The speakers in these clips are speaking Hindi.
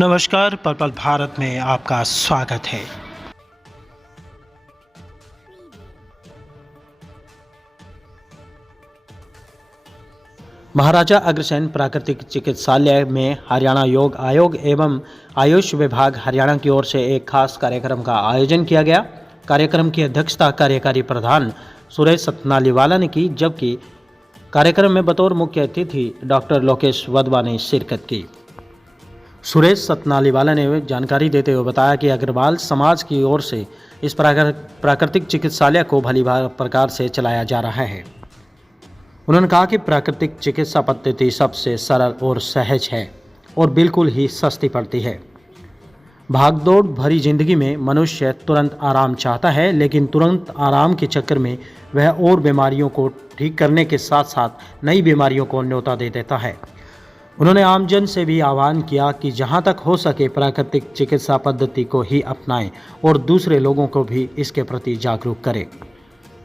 नमस्कार, पर्पल भारत में आपका स्वागत है। महाराजा अग्रसेन प्राकृतिक चिकित्सालय में हरियाणा योग आयोग एवं आयुष विभाग हरियाणा की ओर से एक खास कार्यक्रम का आयोजन किया गया। कार्यक्रम की अध्यक्षता कार्यकारी प्रधान सुरेश सतनालीवाला ने की, जबकि कार्यक्रम में बतौर मुख्य अतिथि डॉक्टर लोकेश वधवा ने शिरकत की। सुरेश सतनालीवाला ने जानकारी देते हुए बताया कि अग्रवाल समाज की ओर से इस प्राकृतिक चिकित्सालय को भली प्रकार से चलाया जा रहा है। उन्होंने कहा कि प्राकृतिक चिकित्सा पद्धति सबसे सरल और सहज है और बिल्कुल ही सस्ती पड़ती है। भागदौड़ भरी जिंदगी में मनुष्य तुरंत आराम चाहता है, लेकिन तुरंत आराम के चक्कर में वह और बीमारियों को ठीक करने के साथ साथ नई बीमारियों को न्योता दे देता है। उन्होंने आमजन से भी आह्वान किया कि जहां तक हो सके प्राकृतिक चिकित्सा पद्धति को ही अपनाएं और दूसरे लोगों को भी इसके प्रति जागरूक करें।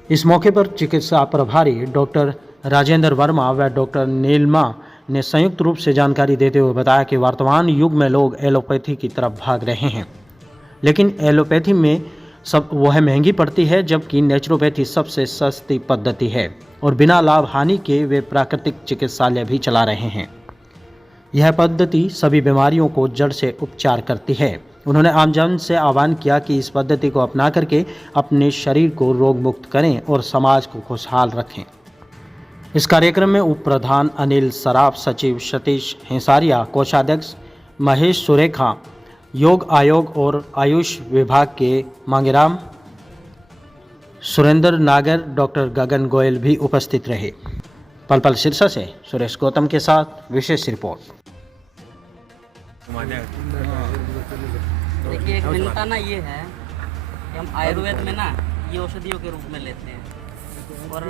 इस मौके पर चिकित्सा प्रभारी डॉक्टर राजेंद्र वर्मा व डॉक्टर नीलमा ने संयुक्त रूप से जानकारी देते हुए बताया कि वर्तमान युग में लोग एलोपैथी की तरफ भाग रहे हैं, लेकिन एलोपैथी में सब वह महंगी पड़ती है, जबकि नेचुरोपैथी सबसे सस्ती पद्धति है और बिना लाभ हानि के वे प्राकृतिक चिकित्सालय भी चला रहे हैं। यह पद्धति सभी बीमारियों को जड़ से उपचार करती है। उन्होंने आमजन से आह्वान किया कि इस पद्धति को अपना करके अपने शरीर को रोग मुक्त करें और समाज को खुशहाल रखें। इस कार्यक्रम में उप प्रधान अनिल सराफ, सचिव सतीश हेसारिया, कोषाध्यक्ष महेश सुरेखा, योग आयोग और आयुष विभाग के मांगेराम, सुरेंद्र नागर, डॉक्टर गगन गोयल भी उपस्थित रहे। पल सिरसा से सुरेश गौतम के साथ विशेष रिपोर्ट। देखिए, एक भिन्नता ना ये है कि हम आयुर्वेद में ना ये औषधियों के रूप में लेते हैं और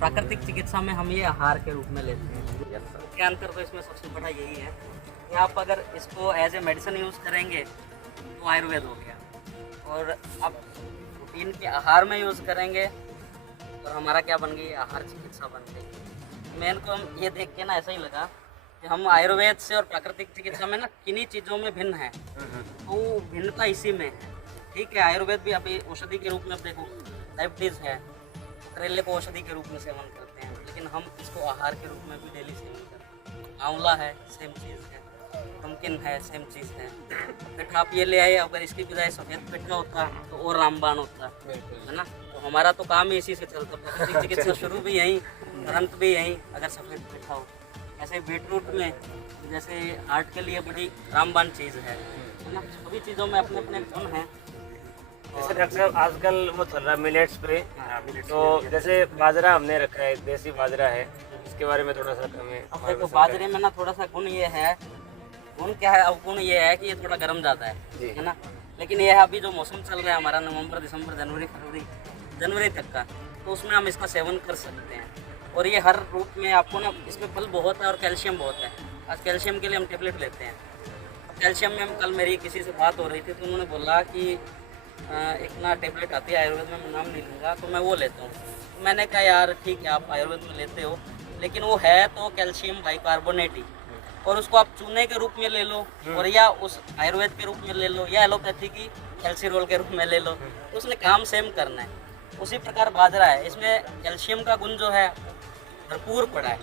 प्राकृतिक चिकित्सा में हम ये आहार के रूप में लेते हैं। क्या अंतर तो इसमें सबसे बड़ा यही है कि आप अगर इसको एज ए मेडिसिन यूज़ करेंगे तो आयुर्वेद हो गया, और आप प्रोटीन के आहार में यूज़ करेंगे और हमारा क्या बन गई, आहार चिकित्सा बन गई। मेन को हम ये देख के ना ऐसा ही लगा कि हम आयुर्वेद से और प्राकृतिक चिकित्सा में ना किन्हीं चीज़ों में भिन्न है, तो भिन्नता इसी में है। ठीक है, आयुर्वेद भी अभी औषधि के रूप में अब देखो डायबिटीज़ है, करेले को औषधि के रूप में सेवन करते हैं, लेकिन हम इसको आहार के रूप में भी डेली सेवन करते हैं। आंवला है, सेम चीज़ है, पुम्पकिन है, सेम चीज़ है। पेठा आप ये ले आए, अगर इसकी बजाय सफ़ेद पेठा होता तो और रामबाण होता है ना। तो हमारा तो काम ही इसी से चलता है, प्राकृतिक चिकित्सा शुरू भी यहीं और अंत भी यहीं, अगर सफ़ेद पेठा हो। ऐसे बीटरूट में जैसे हार्ट के लिए बड़ी रामबाण चीज़ है ना। सभी चीज़ों में अपने अपने गुण हैं। जैसे डॉक्टर साहब आजकल वो चल रहा है मिलेट्स पे, तो जैसे बाजरा हमने रखा है, देसी बाजरा है, इसके बारे में थोड़ा सा हमें। अब देखो, बाजरे में ना थोड़ा सा गुण ये है, गुण क्या है, अब गुण ये है कि ये थोड़ा गर्म ज़्यादा है ना। लेकिन ये है अभी जो मौसम चल रहा है हमारा नवंबर, दिसंबर, जनवरी तक का, तो उसमें हम इसका सेवन कर सकते हैं। और ये हर रूप में आपको ना, इसमें फल बहुत है और कैल्शियम बहुत है। आज कैल्शियम के लिए हम टेबलेट लेते हैं। कैल्शियम में हम, कल मेरी किसी से बात हो रही थी तो उन्होंने बोला कि एक ना टेबलेट आती है आयुर्वेद में, मैं नाम नहीं लूँगा, तो मैं वो लेता हूँ। तो मैंने कहा यार ठीक है, आप आयुर्वेद में लेते हो, लेकिन वो है तो कैल्शियम बाइकार्बोनेट ही, और उसको आप चूने के रूप में ले लो और या उस आयुर्वेद के रूप में ले लो या एलोपैथी की कैल्सीरोल के रूप में ले लो, तो उसने काम सेम करना है। उसी प्रकार बाजरा है, इसमें कैल्शियम का गुण जो है भरपूर पड़ा है।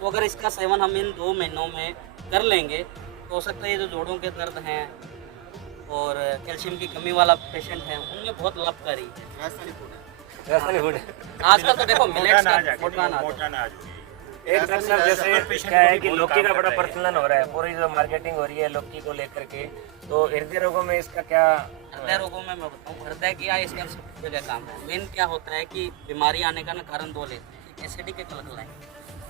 तो अगर इसका सेवन हम इन 2 महीनों में कर लेंगे तो हो सकता है ये जो जोड़ों के दर्द हैं और कैल्शियम की कमी वाला पेशेंट है उनमें बहुत लाभकारी है। आजकल तो देखो मिलेट्स का एक डॉक्टर साहब जैसे क्या है कि लौकी का बड़ा प्रचलन हो रहा है, पूरी जो मार्केटिंग हो रही है लौकी को लेकर के, तो हृदय रोगों में इसका क्या? हृदय रोगों में मैं बताऊँ, हृदय की इसका सब जगह काम है। मेन क्या होता है कि बीमारी आने का ना कारण 2 लेते हैं, एसिडिक एक अल्कलाइन।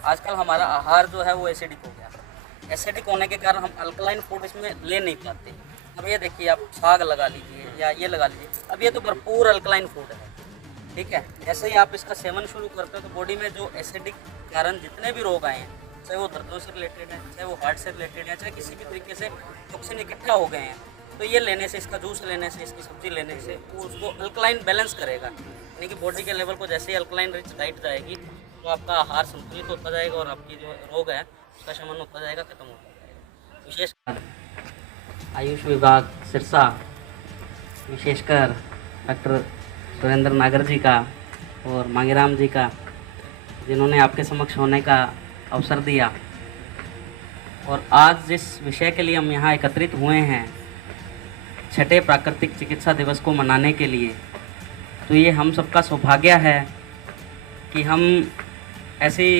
आजकल हमारा आहार जो है वो एसिडिक हो गया। एसिडिक होने के कारण हम अल्कलाइन फूड इसमें ले नहीं पाते। अब ये देखिए, आप साग लगा लीजिए या ये लगा लीजिए, अब ये तो भरपूर अल्कलाइन फूड है। ठीक है, ऐसे ही आप इसका सेवन शुरू करते हो तो बॉडी में जो एसिडिक कारण जितने भी रोग आए हैं, चाहे वो दर्दों से रिलेटेड है, चाहे वो हार्ट से रिलेटेड है, चाहे किसी भी तरीके से टॉक्सिन इकट्ठा हो गए हैं, तो ये लेने से, इसका जूस लेने से, इसकी सब्जी लेने से वो उसको अल्कलाइन बैलेंस करेगा। यानी कि बॉडी के लेवल को जैसे ही अल्कलाइन रिच डाइट जाएगी तो आपका आहार संतुलित होता जाएगा और आपकी जो रोग है उसका शमन होता जाएगा, खत्म होता जाएगा। विशेष आयुष विभाग सिरसा, विशेषकर डॉक्टर सुरेंद्र नागर जी का और मांगीराम जी का, जिन्होंने आपके समक्ष होने का अवसर दिया। और आज जिस विषय के लिए हम यहाँ एकत्रित हुए हैं, छठे प्राकृतिक चिकित्सा दिवस को मनाने के लिए, तो ये हम सबका सौभाग्य है कि हम ऐसी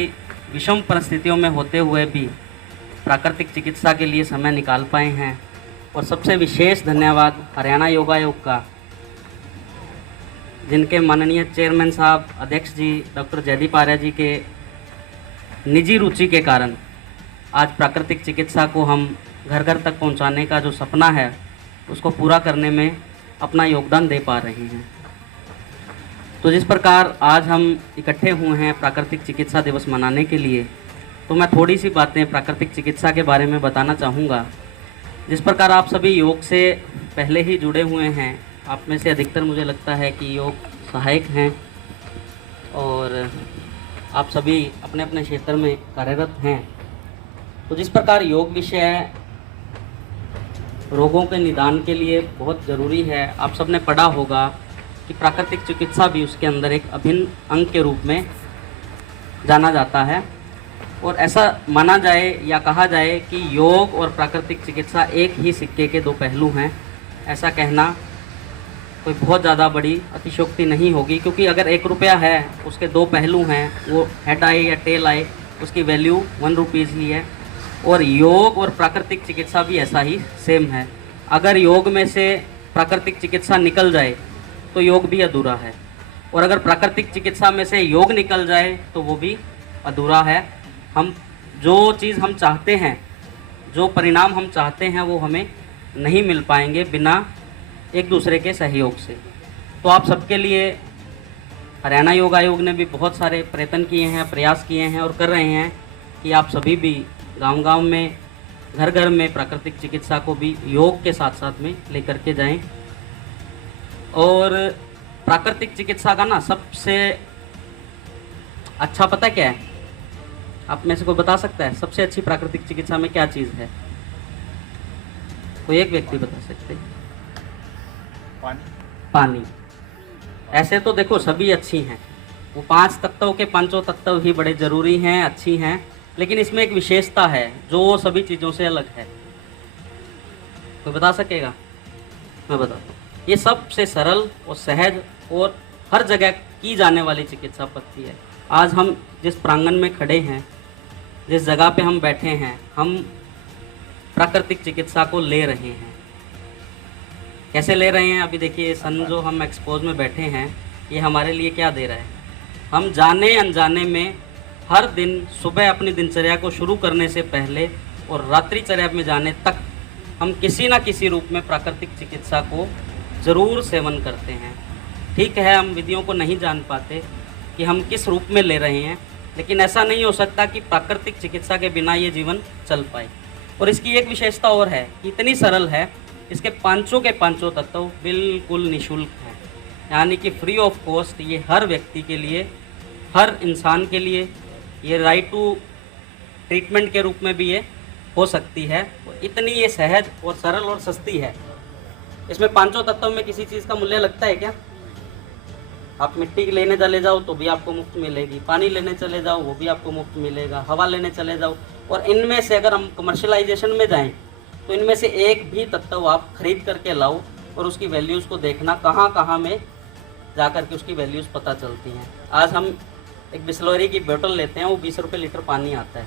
विषम परिस्थितियों में होते हुए भी प्राकृतिक चिकित्सा के लिए समय निकाल पाए हैं। और सबसे विशेष धन्यवाद हरियाणा योग आयोग का, जिनके माननीय चेयरमैन साहब, अध्यक्ष जी डॉक्टर जयदीप आर्य जी के निजी रुचि के कारण आज प्राकृतिक चिकित्सा को हम घर घर तक पहुंचाने का जो सपना है उसको पूरा करने में अपना योगदान दे पा रहे हैं। तो जिस प्रकार आज हम इकट्ठे हुए हैं प्राकृतिक चिकित्सा दिवस मनाने के लिए, तो मैं थोड़ी सी बातें प्राकृतिक चिकित्सा के बारे में बताना चाहूँगा। जिस प्रकार आप सभी योग से पहले ही जुड़े हुए हैं, आप में से अधिकतर मुझे लगता है कि योग सहायक हैं और आप सभी अपने अपने क्षेत्र में कार्यरत हैं। तो जिस प्रकार योग विषय रोगों के निदान के लिए बहुत ज़रूरी है, आप सबने पढ़ा होगा कि प्राकृतिक चिकित्सा भी उसके अंदर एक अभिन्न अंग के रूप में जाना जाता है। और ऐसा माना जाए या कहा जाए कि योग और प्राकृतिक चिकित्सा एक ही सिक्के के दो पहलू हैं। ऐसा कहना कोई बहुत ज़्यादा बड़ी अतिशयोक्ति नहीं होगी, क्योंकि अगर 1 रुपया है उसके 2 पहलू हैं, वो हेड आए या टेल आए, उसकी वैल्यू 1 रुपीज़ ही है। और योग और प्राकृतिक चिकित्सा भी ऐसा ही सेम है। अगर योग में से प्राकृतिक चिकित्सा निकल जाए तो योग भी अधूरा है, और अगर प्राकृतिक चिकित्सा में से योग निकल जाए तो वो भी अधूरा है। हम जो चीज़ हम चाहते हैं, जो परिणाम हम चाहते हैं, वो हमें नहीं मिल पाएंगे बिना एक दूसरे के सहयोग से। तो आप सबके लिए हरियाणा योग आयोग ने भी बहुत सारे प्रयत्न किए हैं, प्रयास किए हैं और कर रहे हैं कि आप सभी भी गांव-गांव में, घर घर में प्राकृतिक चिकित्सा को भी योग के साथ साथ में लेकर के जाएं। और प्राकृतिक चिकित्सा का ना सबसे अच्छा पता क्या है? आप में से कोई बता सकता है सबसे अच्छी प्राकृतिक चिकित्सा में क्या चीज़ है? कोई एक व्यक्ति बता सकते हैं? पानी। ऐसे तो देखो सभी अच्छी हैं, वो 5 तत्वों के 5 तत्व ही बड़े ज़रूरी हैं, अच्छी हैं, लेकिन इसमें एक विशेषता है जो सभी चीज़ों से अलग है। कोई बता सकेगा? मैं बताता हूँ। ये सबसे सरल और सहज और हर जगह की जाने वाली चिकित्सा पद्धति है। आज हम जिस प्रांगण में खड़े हैं, जिस जगह पे हम बैठे हैं, हम प्राकृतिक चिकित्सा को ले रहे हैं। कैसे ले रहे हैं? अभी देखिए, सन जो हम एक्सपोज में बैठे हैं, ये हमारे लिए क्या दे रहा है? हम जाने अनजाने में हर दिन सुबह अपनी दिनचर्या को शुरू करने से पहले और रात्रिचर्या में जाने तक हम किसी न किसी रूप में प्राकृतिक चिकित्सा को ज़रूर सेवन करते हैं। ठीक है, हम विधियों को नहीं जान पाते कि हम किस रूप में ले रहे हैं, लेकिन ऐसा नहीं हो सकता कि प्राकृतिक चिकित्सा के बिना ये जीवन चल पाए। और इसकी एक विशेषता और है कि इतनी सरल है, इसके 5 के 5 तत्व बिल्कुल निःशुल्क हैं, यानी कि फ्री ऑफ कॉस्ट। ये हर व्यक्ति के लिए, हर इंसान के लिए ये राइट टू ट्रीटमेंट के रूप में भी ये हो सकती है। इतनी ये सहज और सरल और सस्ती है। इसमें 5 तत्वों में किसी चीज़ का मूल्य लगता है क्या? आप मिट्टी लेने चले जाओ तो भी आपको मुफ्त मिलेगी, पानी लेने चले जाओ वो भी आपको मुफ्त मिलेगा, हवा लेने चले जाओ। और इनमें से अगर हम कमर्शलाइजेशन में जाएं तो इनमें से एक भी तत्व आप खरीद करके लाओ और उसकी वैल्यूज़ को देखना, कहाँ कहाँ में जा कर के उसकी वैल्यूज़ पता चलती हैं। आज हम एक बिस्लरी की बोतल लेते हैं, वो 20 रुपये लीटर पानी आता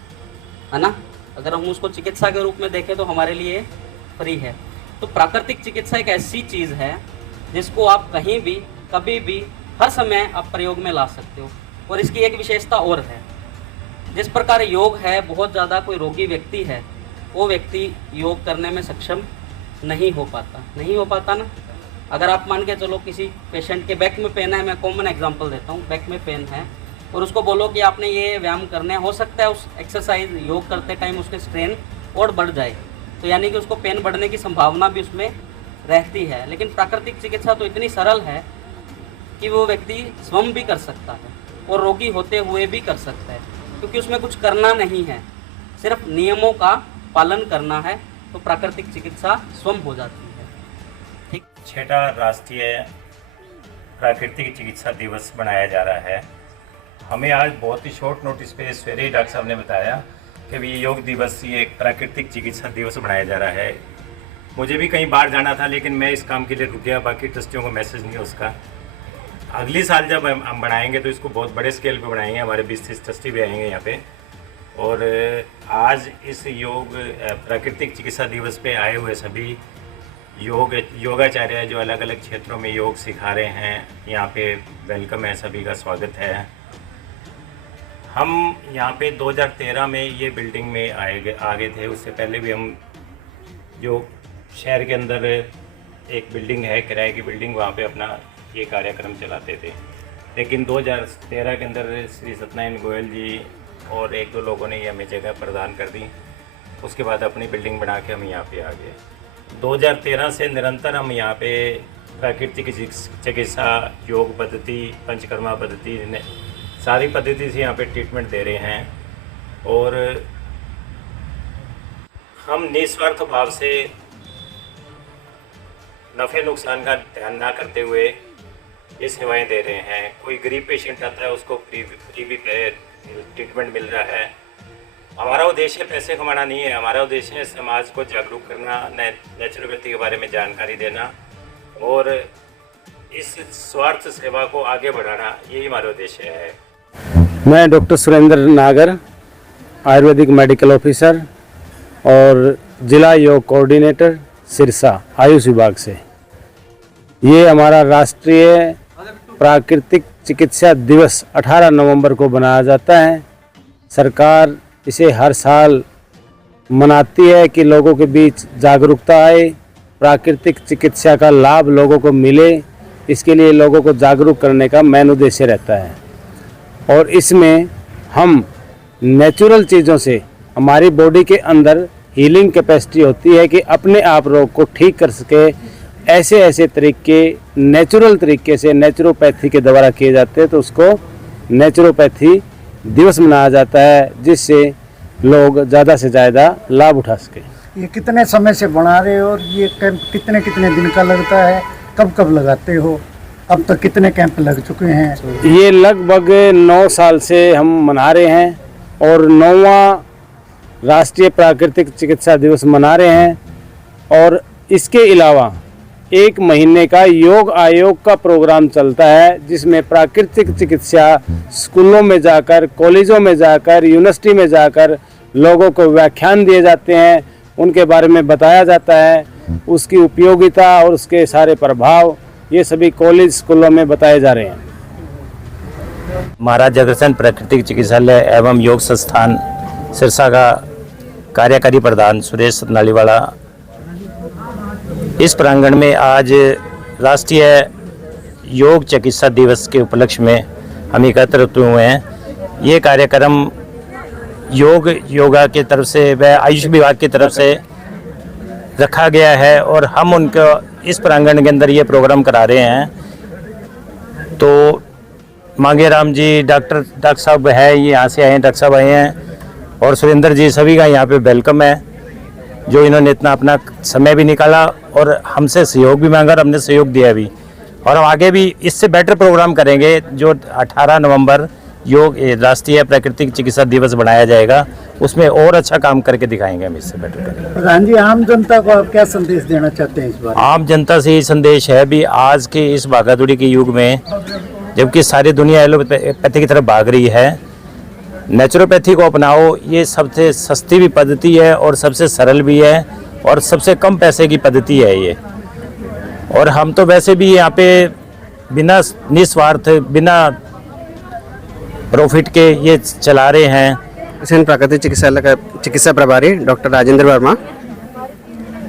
है ना? अगर हम उसको चिकित्सा के रूप में देखें तो हमारे लिए फ्री है। तो प्राकृतिक चिकित्सा एक ऐसी चीज़ है जिसको आप कहीं भी, कभी भी, हर समय आप प्रयोग में ला सकते हो। और इसकी एक विशेषता और है, जिस प्रकार योग है, बहुत ज़्यादा कोई रोगी व्यक्ति है, वो व्यक्ति योग करने में सक्षम नहीं हो पाता ना। अगर आप मान के चलो किसी पेशेंट के बैक में पेन है, मैं कॉमन एग्जांपल देता हूँ, बैक में पेन है और उसको बोलो कि आपने ये व्यायाम करने, हो सकता है उस एक्सरसाइज योग करते टाइम उसके स्ट्रेन और बढ़ जाए, तो यानी कि उसको पेन बढ़ने की संभावना भी उसमें रहती है। लेकिन प्राकृतिक चिकित्सा तो इतनी सरल है कि वो व्यक्ति स्वयं भी कर सकता है और रोगी होते हुए भी कर सकता है, क्योंकि उसमें कुछ करना नहीं है, सिर्फ नियमों का पालन करना है तो प्राकृतिक चिकित्सा स्वयं हो जाती है। ठीक। 6वां राष्ट्रीय प्राकृतिक चिकित्सा दिवस मनाया जा रहा है। हमें आज बहुत ही शॉर्ट नोटिस पे सवेरे ही डॉक्टर साहब ने बताया कि ये योग दिवस, ये एक प्राकृतिक चिकित्सा दिवस मनाया जा रहा है। मुझे भी कहीं बाहर जाना था, लेकिन मैं इस काम के लिए रुक गया। बाकी ट्रस्टियों को मैसेज नहीं उसका। अगली साल जब हम बनाएंगे तो इसको बहुत बड़े स्केल पे बनाएंगे। हमारे 20-30 ट्रस्टी भी आएंगे यहाँ पे। और आज इस प्राकृतिक चिकित्सा दिवस पे आए हुए सभी योगाचार्य जो अलग अलग क्षेत्रों में योग सिखा रहे हैं, यहाँ पे वेलकम है, सभी का स्वागत है। हम यहाँ पे 2013 में ये बिल्डिंग में आ गए थे। उससे पहले भी हम जो शहर के अंदर एक बिल्डिंग है, किराए की बिल्डिंग, वहाँ पे अपना ये कार्यक्रम चलाते थे। लेकिन 2013 के अंदर श्री सत्यनारायण गोयल जी और 1-2 लोगों ने ये हमें जगह प्रदान कर दी। उसके बाद अपनी बिल्डिंग बना के हम यहाँ पे आ गए। 2013 से निरंतर हम यहाँ पे प्राकृतिक चिकित्सा, योग पद्धति, पंचकर्मा पद्धति, सारी पद्धति से यहाँ पे ट्रीटमेंट दे रहे हैं। और हम निस्वार्थ भाव से नफ़े नुकसान का ध्यान ना करते हुए ये सेवाएं दे रहे हैं। कोई गरीब पेशेंट आता है, उसको फ्री भी ट्रीटमेंट मिल रहा है। हमारा उद्देश्य पैसे कमाना नहीं है। हमारा उद्देश्य है समाज को जागरूक करना, नेचुरोपैथी के बारे में जानकारी देना और इस स्वार्थ सेवा को आगे बढ़ाना, यही हमारा उद्देश्य है। मैं डॉक्टर सुरेंद्र नागर, आयुर्वेदिक मेडिकल ऑफिसर और जिला योग कोऑर्डिनेटर सिरसा आयुष विभाग से। ये हमारा राष्ट्रीय प्राकृतिक चिकित्सा दिवस 18 नवंबर को मनाया जाता है। सरकार इसे हर साल मनाती है कि लोगों के बीच जागरूकता आए, प्राकृतिक चिकित्सा का लाभ लोगों को मिले। इसके लिए लोगों को जागरूक करने का मेन उद्देश्य रहता है। और इसमें हम नेचुरल चीज़ों से, हमारी बॉडी के अंदर हीलिंग कैपेसिटी होती है कि अपने आप रोग को ठीक कर सके। ऐसे तरीके नेचुरल तरीके से नेचुरोपैथी के द्वारा किए जाते हैं, तो उसको नेचुरोपैथी दिवस मनाया जाता है, जिससे लोग ज़्यादा से ज़्यादा लाभ उठा सके। ये कितने समय से बना रहे हो और ये कैंप कितने दिन का लगता है, कब लगाते हो? अब तक कितने कैंप लग चुके हैं? ये लगभग 9 साल से हम मना रहे हैं और 9वां राष्ट्रीय प्राकृतिक चिकित्सा दिवस मना रहे हैं। और इसके अलावा 1 महीने का योग आयोग का प्रोग्राम चलता है, जिसमें प्राकृतिक चिकित्सा स्कूलों में जाकर, कॉलेजों में जाकर, यूनिवर्सिटी में जाकर लोगों को व्याख्यान दिए जाते हैं, उनके बारे में बताया जाता है, उसकी उपयोगिता और उसके सारे प्रभाव ये सभी कॉलेज स्कूलों में बताए जा रहे हैं। महाराज अग्रसेन प्राकृतिक चिकित्सालय एवं योग संस्थान सिरसा का कार्यकारी प्रधान सुरेश नालीवाला इस प्रांगण में आज राष्ट्रीय योग चिकित्सा दिवस के उपलक्ष्य में हम एकत्रित हुए हैं। ये कार्यक्रम योगा की तरफ से व आयुष विभाग की तरफ से रखा गया है और हम उनको इस प्रांगण के अंदर ये प्रोग्राम करा रहे हैं। तो मांगेराम जी डॉक्टर साहब है, ये यहाँ से आए हैं, डॉक्टर साहब आए हैं और सुरेंद्र जी, सभी का यहाँ पे वेलकम है, जो इन्होंने इतना अपना समय भी निकाला और हमसे सहयोग भी मांगा और हमने सहयोग दिया भी। और हम आगे भी इससे बेटर प्रोग्राम करेंगे। जो 18 नवंबर योग राष्ट्रीय प्राकृतिक चिकित्सा दिवस बनाया जाएगा, उसमें और अच्छा काम करके दिखाएंगे हम, इससे बेटर करेंगे। प्रधान जी, आम जनता को आप क्या संदेश देना चाहते हैं इस बार? आम जनता से ये संदेश है भी, आज के इस भागादौड़ी के युग में, जबकि सारी दुनिया एलोपैथी की तरफ भाग रही है, नेचुरोपैथी को अपनाओ। ये सबसे सस्ती भी पद्धति है और सबसे सरल भी है और सबसे कम पैसे की पद्धति है ये। और हम तो वैसे भी यहाँ पे बिना निस्वार्थ, बिना प्रॉफिट के ये चला रहे हैं। अग्रसेन प्राकृतिक चिकित्सालय का चिकित्सा प्रभारी डॉक्टर राजेंद्र वर्मा।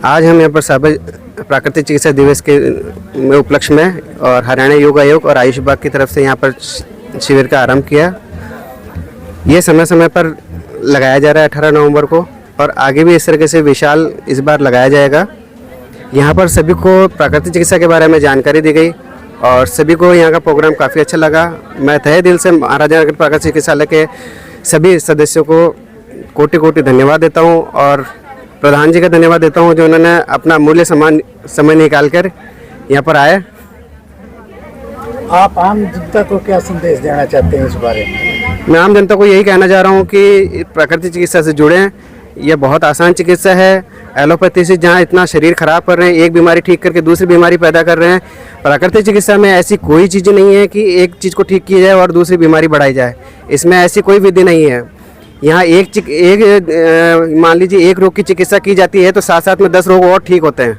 आज हम यहाँ पर प्राकृतिक चिकित्सा दिवस के उपलक्ष्य में और हरियाणा योग आयोग और आयुष विभाग की तरफ से यहाँ पर शिविर का आरंभ किया। ये समय समय पर लगाया जा रहा है 18 नवंबर को, और आगे भी इस तरीके से विशाल इस बार लगाया जाएगा। यहाँ पर सभी को प्राकृतिक चिकित्सा के बारे में जानकारी दी गई और सभी को यहाँ का प्रोग्राम काफ़ी अच्छा लगा। मैं तहे दिल से महाराजा प्राकृतिक चिकित्सालय के सभी सदस्यों को कोटि कोटि धन्यवाद देता हूँ और प्रधान जी का धन्यवाद देता हूँ जो उन्होंने अपना मूल्य समय निकाल कर यहाँ पर आए। आप आम जनता को क्या संदेश देना चाहते हैं इस बारे में? मैं आम जनता को यही कहना चाह रहा हूँ कि प्राकृतिक चिकित्सा से जुड़ें। यह बहुत आसान चिकित्सा है। एलोपैथी से जहाँ इतना शरीर खराब कर रहे हैं, एक बीमारी ठीक करके दूसरी बीमारी पैदा कर रहे हैं, प्राकृतिक चिकित्सा में ऐसी कोई चीज़ नहीं है कि एक चीज़ को ठीक की जाए और दूसरी बीमारी बढ़ाई जाए। इसमें ऐसी कोई विधि नहीं है। यहाँ मान लीजिए एक रोग की चिकित्सा की जाती है तो साथ साथ में 10 रोग और ठीक होते हैं,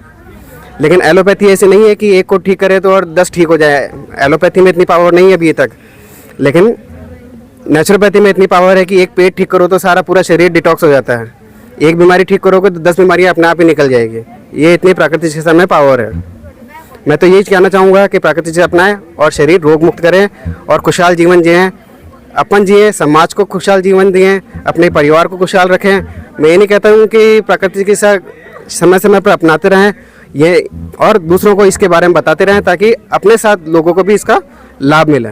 लेकिन एलोपैथी ऐसे नहीं है कि एक को ठीक करे तो और 10 ठीक हो जाए। एलोपैथी में इतनी पावर नहीं है अभी तक, लेकिन नेचुरोपैथी में इतनी पावर है कि एक पेट ठीक करो तो सारा पूरा शरीर डिटॉक्स हो जाता है। एक बीमारी ठीक करोगे तो 10 बीमारियाँ अपने आप ही निकल जाएगी। ये इतनी प्राकृतिक चिकित्सा में पावर है। मैं तो यही कहना चाहूँगा कि प्राकृतिक चिकित्सा अपनाएं और शरीर रोग मुक्त करें और खुशहाल जीवन जिएं। अपन जिए, समाज को खुशहाल जीवन दें, अपने परिवार को खुशहाल रखें। मैं ये नहीं कहता हूँ कि प्राकृतिक चिकित्सा समय समय पर अपनाते रहें ये और दूसरों को इसके बारे में बताते रहें ताकि अपने साथ लोगों को भी इसका लाभ मिले।